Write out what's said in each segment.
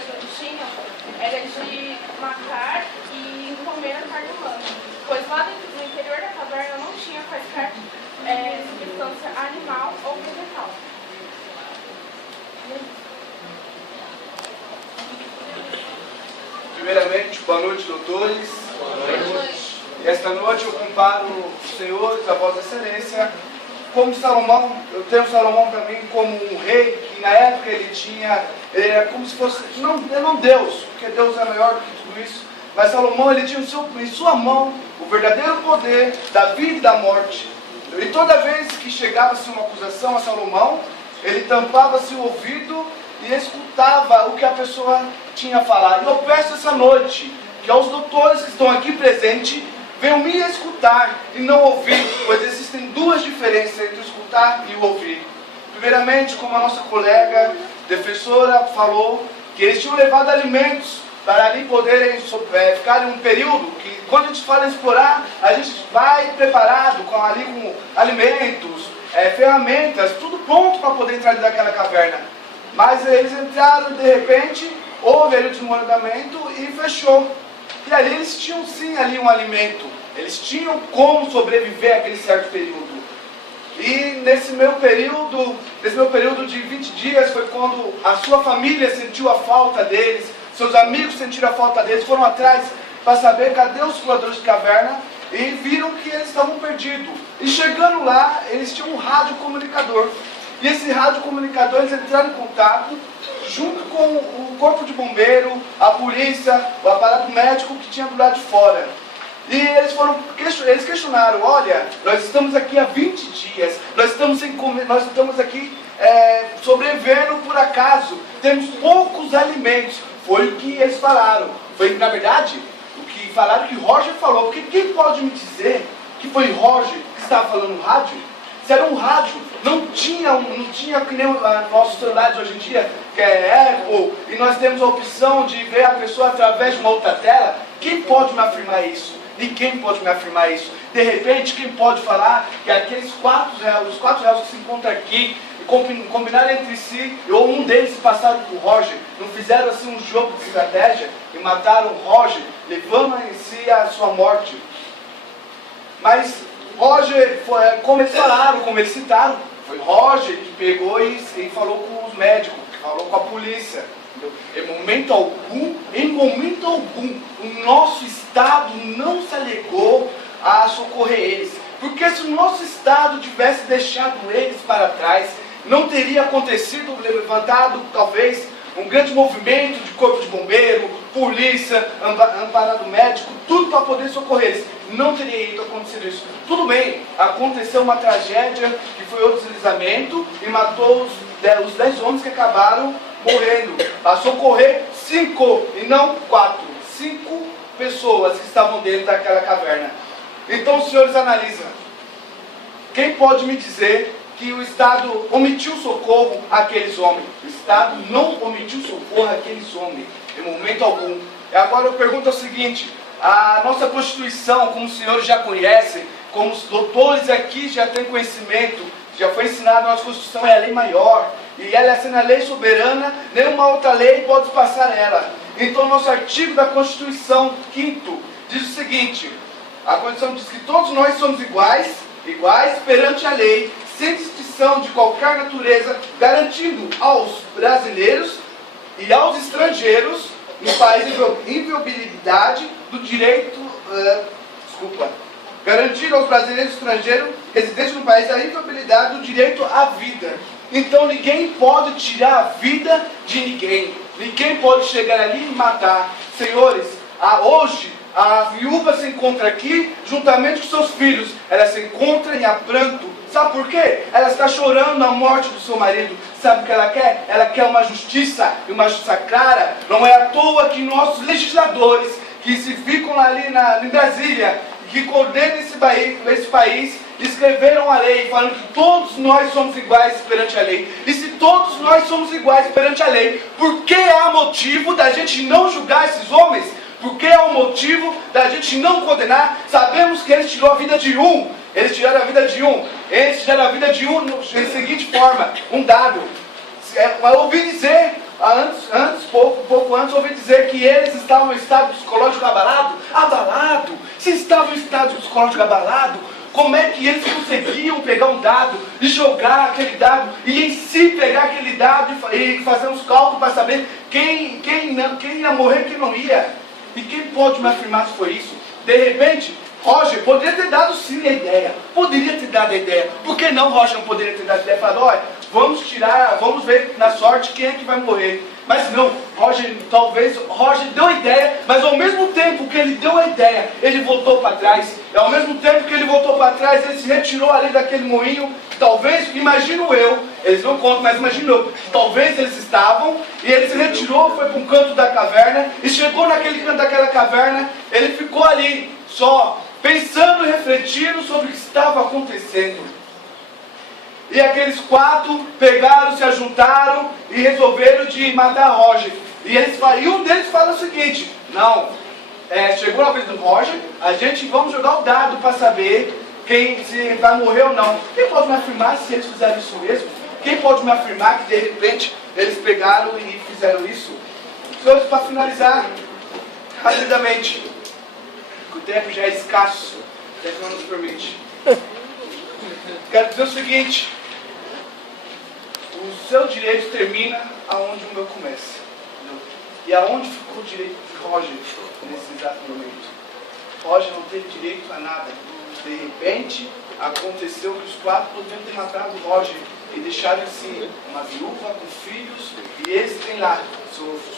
que eles tinham era de matar e comer a carne humana, pois lá dentro no interior da caverna não tinha quaisquer substância animal ou vegetal. Primeiramente, boa noite, doutores. Boa noite. E esta noite eu comparo os senhores, a Vossa Excelência, como Salomão. Eu tenho Salomão para mim como um rei, que na época ele era como se fosse, não Deus, porque Deus é maior do que tudo isso, mas Salomão ele tinha em sua mão o verdadeiro poder da vida e da morte. E toda vez que chegava-se uma acusação a Salomão, ele tampava-se o ouvido e escutava o que a pessoa tinha falado. E eu peço essa noite que aos doutores que estão aqui presentes venham me escutar e não ouvir, pois existem duas diferenças entre o escutar e o ouvir. Primeiramente, como a nossa colega defensora falou, que eles tinham levado alimentos para ali poderem ficar em um período que, quando a gente fala em explorar, a gente vai preparado com alimentos, ferramentas, tudo pronto para poder entrar dentro daquela caverna. Mas eles entraram e de repente houve ali o desmoronamento e fechou. E ali eles tinham sim ali um alimento, eles tinham como sobreviver àquele certo período. E nesse meu período de 20 dias foi quando a sua família sentiu a falta deles, seus amigos sentiram a falta deles, foram atrás para saber cadê os exploradores de caverna e viram que eles estavam perdidos. E chegando lá, eles tinham um rádio comunicador. E esse rádio comunicador, eles entraram em contato junto com o corpo de bombeiro, a polícia, o aparato médico que tinha do lado de fora. E eles questionaram, olha, nós estamos aqui há 20 dias, nós estamos aqui sobrevivendo por acaso, temos poucos alimentos. Foi o que eles falaram. Foi, na verdade, o que falaram que Roger falou. Porque quem pode me dizer que foi Roger que estava falando no rádio? Se era um rádio, não tinha que nem nossos celulares hoje em dia, que é Apple, e nós temos a opção de ver a pessoa através de uma outra tela. Quem pode me afirmar isso? Ninguém pode me afirmar isso. De repente, quem pode falar que aqueles os 4 réus que se encontram aqui, combinaram entre si, ou um deles se passaram por Roger, não fizeram assim um jogo de estratégia e mataram Roger, levando em si a sua morte. Mas Roger, como eles falaram, como eles citaram, foi Roger que pegou e falou com os médicos, falou com a polícia. Em momento algum, o nosso Estado não se alegou a socorrer eles. Porque se o nosso Estado tivesse deixado eles para trás, não teria acontecido, levantado talvez um grande movimento de corpo de bombeiro, polícia, amparado médico, tudo para poder socorrer eles. Não teria acontecido isso. Tudo bem, aconteceu uma tragédia que foi o deslizamento e matou os 10 homens que acabaram morrendo. A socorrer 5 e não 4. 5 pessoas que estavam dentro daquela caverna. Então, os senhores analisam. Quem pode me dizer que o Estado omitiu socorro àqueles homens? O Estado não omitiu socorro àqueles homens, em momento algum. E agora eu pergunto o seguinte, a nossa Constituição, como os senhores já conhecem, como os doutores aqui já têm conhecimento, já foi ensinado, a nossa Constituição é a lei maior, e ela sendo a lei soberana, nenhuma outra lei pode passar ela. Então, nosso artigo da Constituição, 5º, diz o seguinte, a Constituição diz que todos nós somos iguais perante a lei, sem distinção de qualquer natureza, garantindo aos brasileiros e aos estrangeiros no país inviolabilidade do direito, garantindo aos brasileiros e estrangeiros residentes no país a inviolabilidade do direito à vida. Então ninguém pode tirar a vida de ninguém, ninguém pode chegar ali e matar. Senhores, hoje a viúva se encontra aqui juntamente com seus filhos, ela se encontra em pranto. Sabe por quê? Ela está chorando a morte do seu marido. Sabe o que ela quer? Ela quer uma justiça, e uma justiça clara. Não é à toa que nossos legisladores, que se ficam ali em Brasília, que coordenam esse país, escreveram a lei, falando que todos nós somos iguais perante a lei. E se todos nós somos iguais perante a lei, por que há motivo da gente não julgar esses homens? Por que há um motivo da gente não condenar? Sabemos que eles tiraram a vida de um. Eles tiraram a vida de um da seguinte forma, um dado. Eu ouvi dizer, pouco antes ouvi dizer que eles estavam em estado psicológico abalado. Abalado? Se estavam em estado psicológico abalado, como é que eles conseguiam pegar um dado e jogar aquele dado e em si pegar aquele dado e fazer uns cálculos para saber quem ia morrer e quem não ia? E quem pode me afirmar se foi isso? De repente, Roger poderia ter dado sim a ideia. Poderia ter dado a ideia. Por que não Roger não poderia ter dado a ideia? Falado, olha, vamos ver na sorte quem é que vai morrer. Mas não, talvez Roger deu a ideia, mas ao mesmo tempo que ele deu a ideia, ele voltou para trás. E ao mesmo tempo que ele voltou para trás, ele se retirou ali daquele moinho. Talvez, imagino eu, eles não contam, mas imagino eu, talvez eles estavam, e ele se retirou, foi para um canto da caverna, e chegou naquele canto daquela caverna, ele ficou ali, só, pensando e refletindo sobre o que estava acontecendo. E aqueles 4 pegaram, se ajuntaram e resolveram de matar Roger. E um deles fala o seguinte, não, chegou a vez do Roger, vamos jogar o dado para saber se vai morrer ou não. Quem pode me afirmar se eles fizeram isso mesmo? Quem pode me afirmar que de repente eles pegaram e fizeram isso? Senhores, para finalizar, rapidamente, o tempo já é escasso, o tempo não nos permite. Quero dizer o seguinte, o seu direito termina aonde o meu começa. E aonde ficou o direito de Roger nesse exato momento? Roger não teve direito a nada. De repente, aconteceu que os 4 poderiam ter matado Roger e deixaram assim uma viúva com filhos, e eles têm lá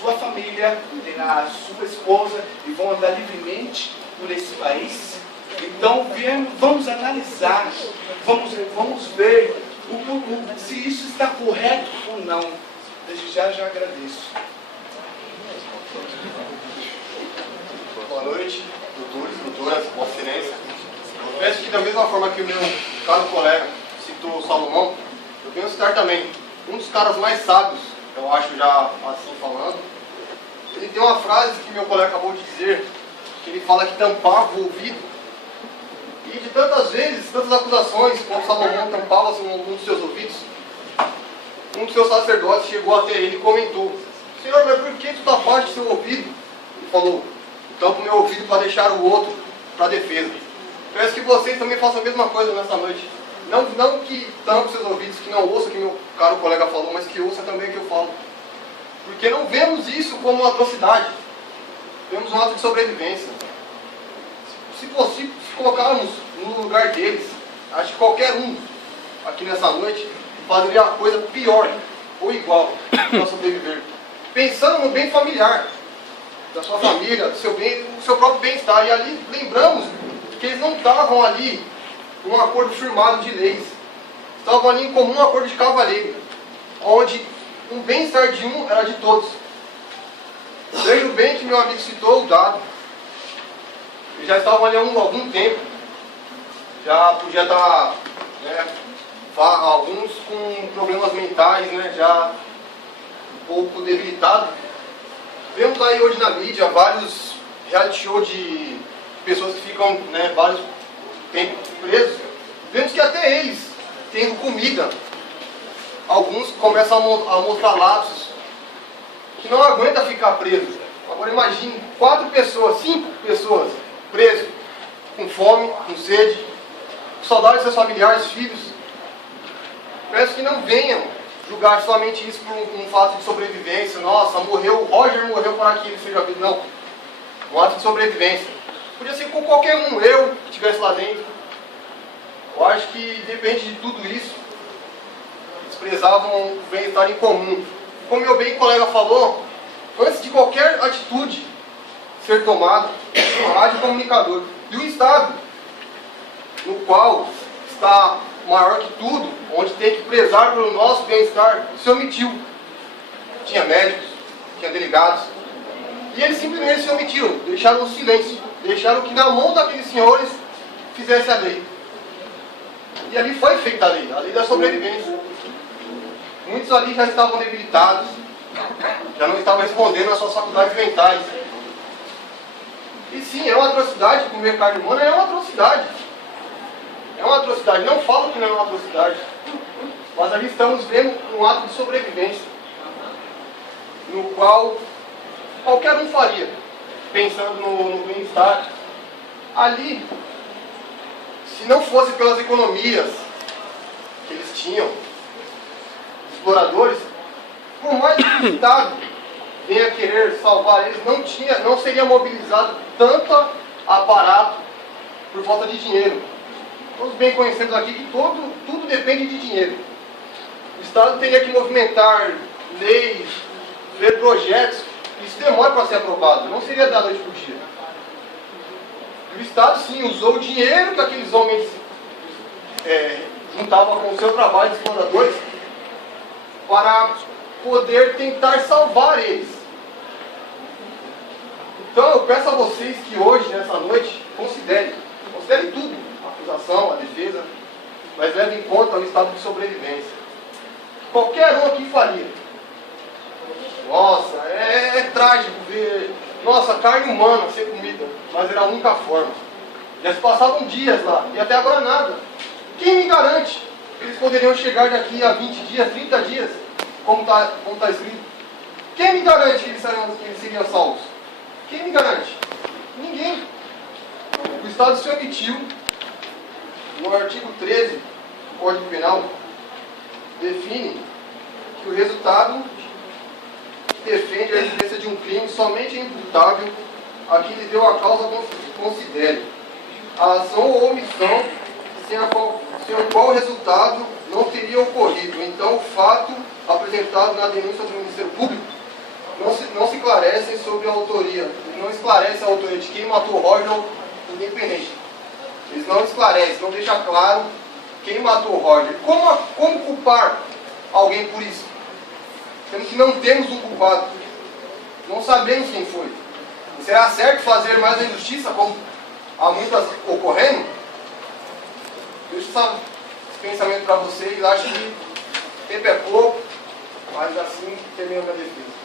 sua família, têm lá sua esposa e vão andar livremente por esse país. Então vamos analisar, vamos ver se isso está correto ou não. Desde já agradeço. Boa noite, doutores, doutoras, Vossa Excelência. Eu peço que da mesma forma que o meu caro colega citou Salomão, eu venho citar também um dos caras mais sábios, eu acho já assim falando. Ele tem uma frase que meu colega acabou de dizer, que ele fala que tampava o ouvido. E de tantas vezes, tantas acusações, como Salomão tampava um dos seus ouvidos, um dos seus sacerdotes chegou até ele e comentou: Senhor, mas por que tu tapaste seu ouvido? Ele falou: tampo meu ouvido para deixar o outro para a defesa. Peço que vocês também façam a mesma coisa nessa noite. Não que tampe seus ouvidos, que não ouça o que meu caro colega falou, mas que ouça também o que eu falo. Porque não vemos isso como uma atrocidade. Vemos um ato de sobrevivência. Se colocarmos no lugar deles, acho que qualquer um aqui nessa noite faria a coisa pior ou igual para sobreviver. Pensando no bem familiar da sua família, do seu próprio bem-estar. E ali lembramos que eles não estavam ali em um acordo firmado de leis. Estavam ali em comum acordo de cavalheiro, onde o bem-estar de um era de todos. Veja o bem que meu amigo citou, o dado. Eles já estavam ali há algum tempo. Já podia estar, alguns com problemas mentais, já um pouco debilitados. Vemos aí hoje na mídia vários reality show de pessoas que ficam vários tempos presos. Vemos que até eles, tendo comida, alguns começam a mostrar lapsos que não aguenta ficar preso. Agora imagine 4 pessoas, 5 pessoas presos, com fome, com sede, com saudade de seus familiares, filhos. Peço que não venham julgar somente isso por um fato de sobrevivência. Nossa, Roger morreu para que ele seja vivo. Não. Um ato de sobrevivência. Podia ser com qualquer um, eu, que estivesse lá dentro. Eu acho que depende de tudo isso. Eles prezavam o bem-estar em comum. Como meu bem colega falou, antes de qualquer atitude ser tomada, um rádio comunicador. E o Estado, no qual está maior que tudo, onde tem que prezar pelo nosso bem-estar, se omitiu. Tinha médicos, tinha delegados, e eles simplesmente se omitiram, deixaram o silêncio, deixaram que na mão daqueles senhores fizesse a lei. E ali foi feita a lei da sobrevivência. Muitos ali já estavam debilitados, já não estavam respondendo às suas faculdades mentais. E sim, é uma atrocidade comer carne humana, é uma atrocidade. É uma atrocidade, não falo que não é uma atrocidade, mas ali estamos vendo um ato de sobrevivência, no qual qualquer um faria, pensando no bem-estar. Ali, se não fosse pelas economias que eles tinham, exploradores, por mais que o Estado venha querer salvar eles, não seria mobilizado tanto aparato por falta de dinheiro. Todos bem conhecemos aqui que tudo depende de dinheiro. O Estado teria que movimentar leis, ver projetos, isso demora para ser aprovado, não seria da noite para o dia. E o Estado, sim, usou o dinheiro que aqueles homens juntavam com o seu trabalho de exploradores para poder tentar salvar eles. Então eu peço a vocês que hoje, nessa noite, considerem tudo, a acusação, a defesa, mas levem em conta o estado de sobrevivência. Qualquer um aqui faria. Nossa, é trágico ver, nossa, carne humana ser comida, mas era a única forma. Já se passavam dias lá, e até agora nada. Quem me garante que eles poderiam chegar daqui a 20 dias, 30 dias, como está escrito? Quem me garante que eles seriam salvos? Quem me garante? Ninguém. O Estado se omitiu, no artigo 13 do Código Penal, define que o resultado defende a existência de um crime somente imputável a quem lhe deu a causa considere a ação ou omissão sem o qual o resultado não teria ocorrido. Então, o fato apresentado na denúncia do Ministério Público não se esclarece sobre a autoria. Não esclarece a autoria de quem matou Roger, independente. Eles não esclarecem, não deixam claro quem matou Roger. Como culpar alguém por isso? Sendo que não temos um culpado. Não sabemos quem foi. Será certo fazer mais a injustiça, como há muitas ocorrendo? Deixo esse pensamento para vocês. Acho que tempo é pouco, mas assim termino a minha defesa.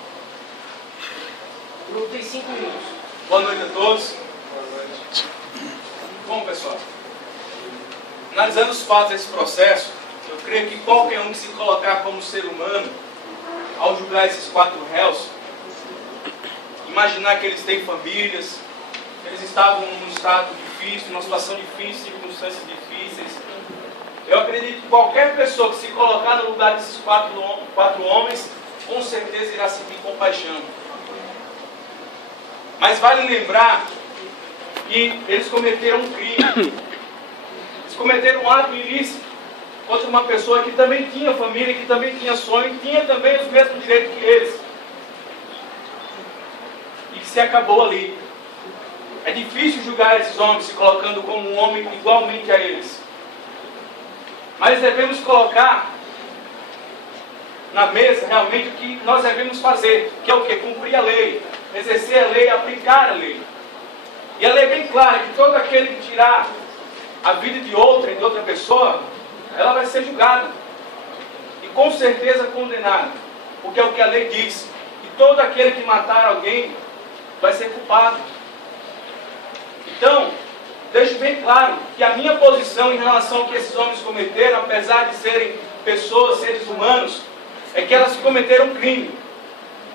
O grupo tem 5 minutos. Boa noite a todos. Boa noite. Bom, pessoal, analisando os fatos desse processo, eu creio que qualquer um que se colocar como ser humano, ao julgar esses 4 réus, imaginar que eles têm famílias, que eles estavam num estado difícil, numa situação difícil, circunstâncias difíceis. Eu acredito que qualquer pessoa que se colocar no lugar desses quatro homens, com certeza irá sentir compaixão. Mas vale lembrar que eles cometeram um crime. Eles cometeram um ato ilícito contra uma pessoa que também tinha família, que também tinha sonho, tinha também os mesmos direitos que eles. E que se acabou ali. É difícil julgar esses homens se colocando como um homem igualmente a eles. Mas devemos colocar na mesa realmente o que nós devemos fazer, que é o quê? Cumprir a lei, exercer a lei, aplicar a lei. E a lei é bem clara que todo aquele que tirar a vida de outra pessoa, ela vai ser julgada. E com certeza condenada. Porque é o que a lei diz. E todo aquele que matar alguém vai ser culpado. Então, deixo bem claro que a minha posição em relação ao que esses homens cometeram, apesar de serem pessoas, seres humanos, é que elas cometeram um crime.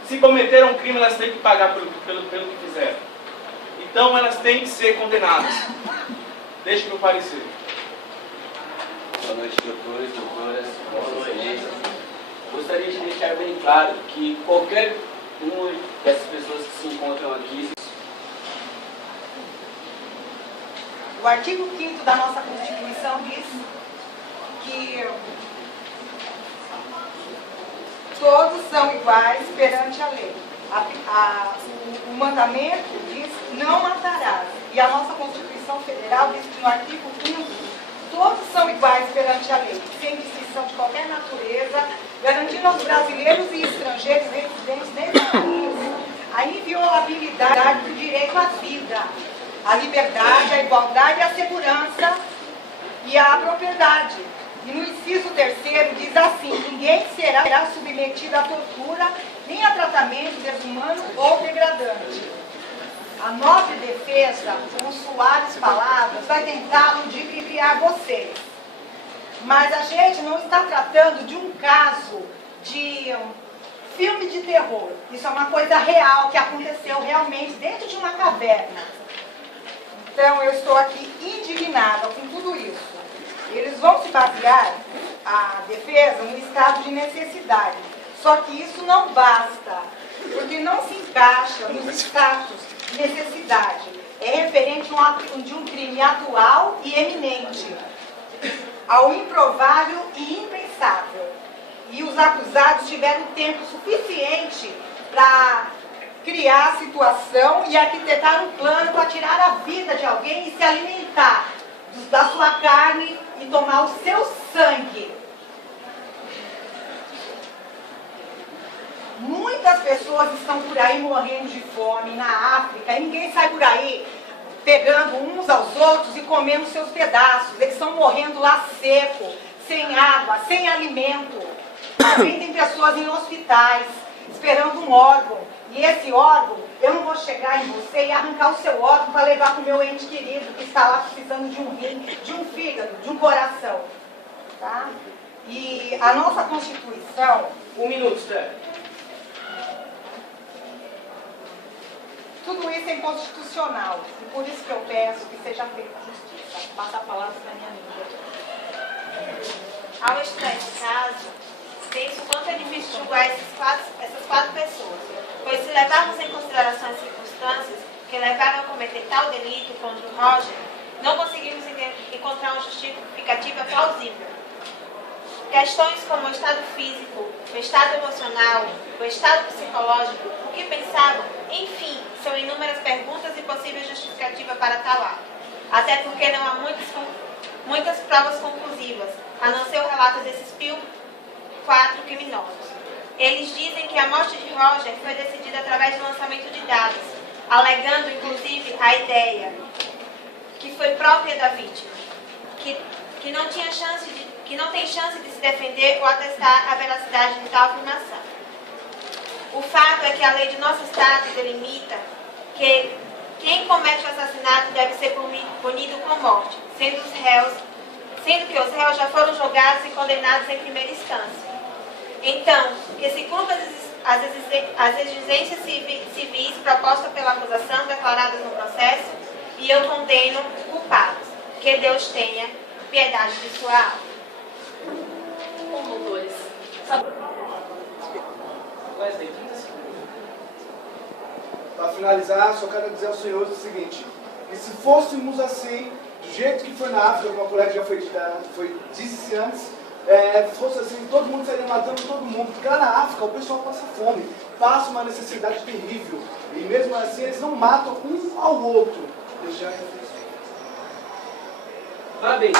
Se cometeram um crime, elas têm que pagar pelo que fizeram. Então, elas têm que ser condenadas. Deixe meu parecer. Boa noite, doutores, doutoras, vossas excelências. Gostaria de deixar bem claro que qualquer uma dessas pessoas que se encontram aqui... O artigo 5º da nossa Constituição diz que todos são iguais perante a lei. O mandamento diz não matarás. E a nossa Constituição Federal diz que no artigo 5º todos são iguais perante a lei, sem distinção de qualquer natureza, garantindo aos brasileiros e estrangeiros residentes nesse país a inviolabilidade do direito à vida, a liberdade, a igualdade, a segurança e a propriedade. E no inciso 3º diz assim: ninguém será submetido à tortura, nem a tratamento desumano ou degradante. A nobre defesa, com suaves palavras, vai tentar ludibriar vocês. Mas a gente não está tratando de um caso de filme de terror. Isso é uma coisa real, que aconteceu realmente dentro de uma caverna. Então, eu estou aqui indignada com tudo isso. Eles vão se basear, a defesa, no estado de necessidade. Só que isso não basta, porque não se encaixa nos status de necessidade. É referente de um crime atual e eminente, ao improvável e impensável. E os acusados tiveram tempo suficiente para criar a situação e arquitetar um plano para tirar a vida de alguém e se alimentar da sua carne e tomar o seu sangue. Muitas pessoas estão por aí morrendo de fome na África e ninguém sai por aí pegando uns aos outros e comendo seus pedaços. Eles estão morrendo lá seco, sem água, sem alimento. Também tem pessoas em hospitais esperando um órgão. E esse órgão, eu não vou chegar em você e arrancar o seu órgão para levar para o meu ente querido que está lá precisando de um rim, de um fígado, de um coração. Tá? E a nossa Constituição... Um minuto, Esther. Tudo isso é inconstitucional. E por isso que eu peço que seja feita justiça. Passa a palavra para a minha amiga. Ao estudar esse caso, penso o quanto é difícil julgar essas quatro pessoas, pois se levarmos em consideração as circunstâncias que levaram a cometer tal delito contra o Roger, não conseguimos encontrar uma justificativa plausível. Questões como o estado físico, o estado emocional, o estado psicológico, o que pensavam, enfim, são inúmeras perguntas e possíveis justificativas para tal ato. Até porque não há muitas provas conclusivas, a não ser o relato desses quatro criminosos. Eles dizem que a morte de Roger foi decidida através do lançamento de dados, alegando inclusive a ideia que foi própria da vítima, que não tem chance de se defender ou atestar a veracidade de tal afirmação. O fato é que a lei de nosso estado delimita que quem comete o assassinato deve ser punido com morte, sendo que os réus já foram julgados e condenados em primeira instância. Então, que se cumpra as exigências civis propostas pela acusação declaradas no processo, e eu condeno culpados. Que Deus tenha piedade de sua alma. Promotores. Para finalizar, só quero dizer aos senhores o seguinte, que se fôssemos assim, do jeito que foi na África, como a colega já disse antes, fosse assim, todo mundo estaria matando todo mundo, porque lá na África o pessoal passa fome, passa uma necessidade terrível, e mesmo assim eles não matam um ao outro. Parabéns.